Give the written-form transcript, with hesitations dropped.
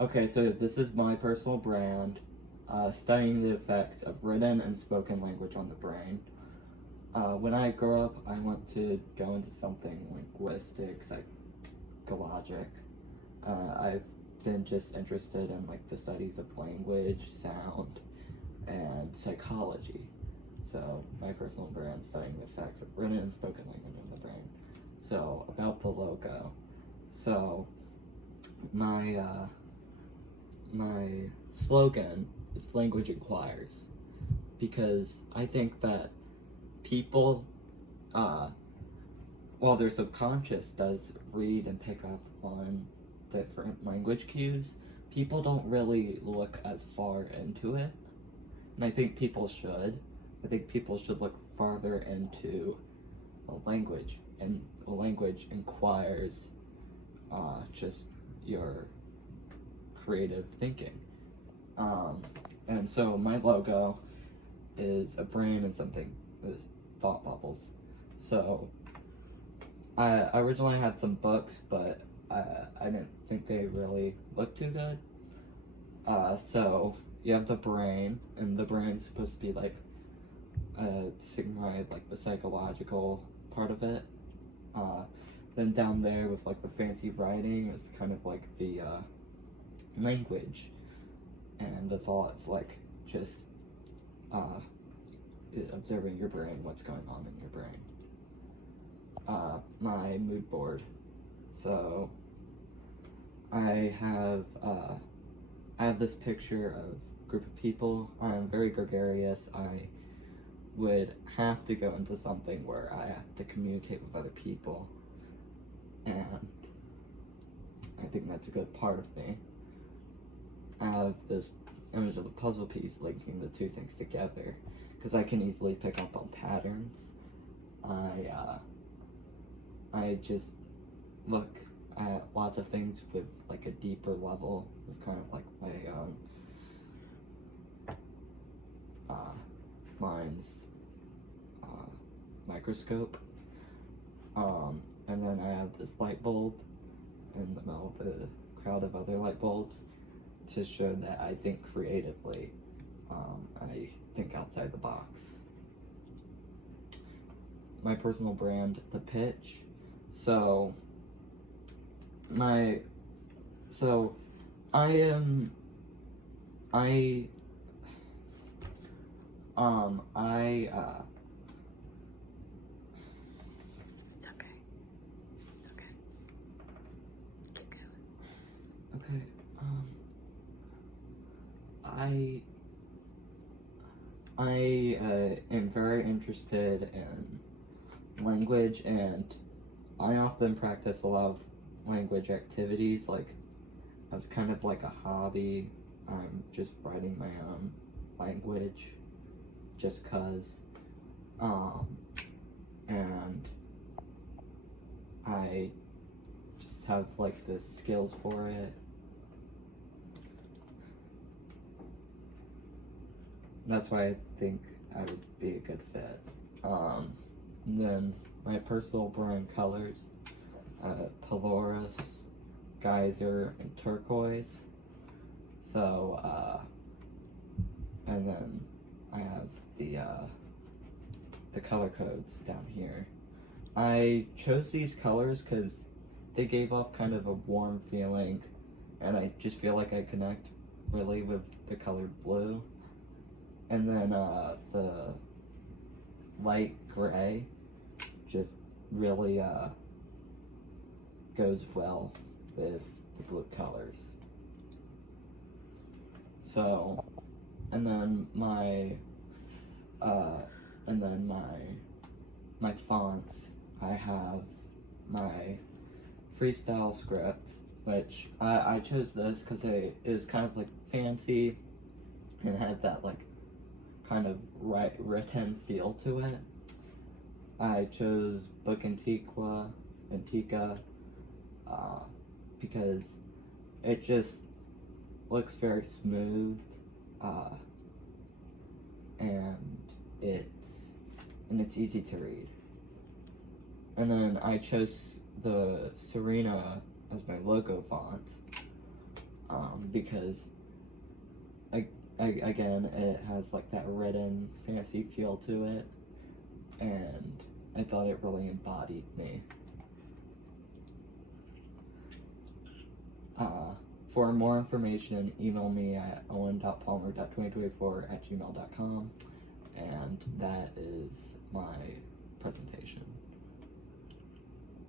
Okay, so this is my personal brand, studying the effects of written and spoken language on the brain. When I grew up, I want to go into something linguistic, psychologic. I've been just interested in like the studies of language, sound, and psychology. So my personal brand studying the effects of written and spoken language on the brain. So about the logo. So my slogan is language inquires, because I think that people, while their subconscious does read and pick up on different language cues, people don't really look as far into it. And I think people should. I think people should look farther into a language, and a language inquires just your creative thinking. And so my logo is a brain and something is thought bubbles. So I originally had some books, but I didn't think they really looked too good. So you have the brain, and the brain's supposed to be like signified like the psychological part of it. Then down there with like the fancy writing is kind of like the language, and the thoughts like just observing your brain, what's going on in your brain. My mood board. So I have this picture of a group of people. I'm very gregarious. I would have to go into something where I have to communicate with other people, and I think that's a good part of me. I have this image of the puzzle piece linking the two things together, because I can easily pick up on patterns. I just look at lots of things with like a deeper level, with kind of like my mind's microscope. And then I have this light bulb in the middle of the crowd of other light bulbs to show that I think creatively. I think outside the box. My personal brand, The Pitch. So I am, It's okay. It's okay. Keep going. okay, I am very interested in language, and I often practice a lot of language activities, like as kind of like a hobby. I'm just writing my own language just cause, and I just have like the skills for it. That's why I think I would be a good fit. And then my personal brand colors, Polaris, Geyser, and Turquoise. So, and then I have the color codes down here. I chose these colors because they gave off kind of a warm feeling, and I just feel like I connect really with the color blue. And then the light gray just really goes well with the blue colors. So, and then my fonts, I have my freestyle script, which I chose this because it is kind of like fancy and had that like kind of written feel to it. I chose Book Antiqua because it just looks very smooth, and it's easy to read. And then I chose the Serena as my logo font, because again, it has like that written fancy feel to it, and I thought it really embodied me. For more information, email me at owen.palmer.2024@gmail.com, and that is my presentation.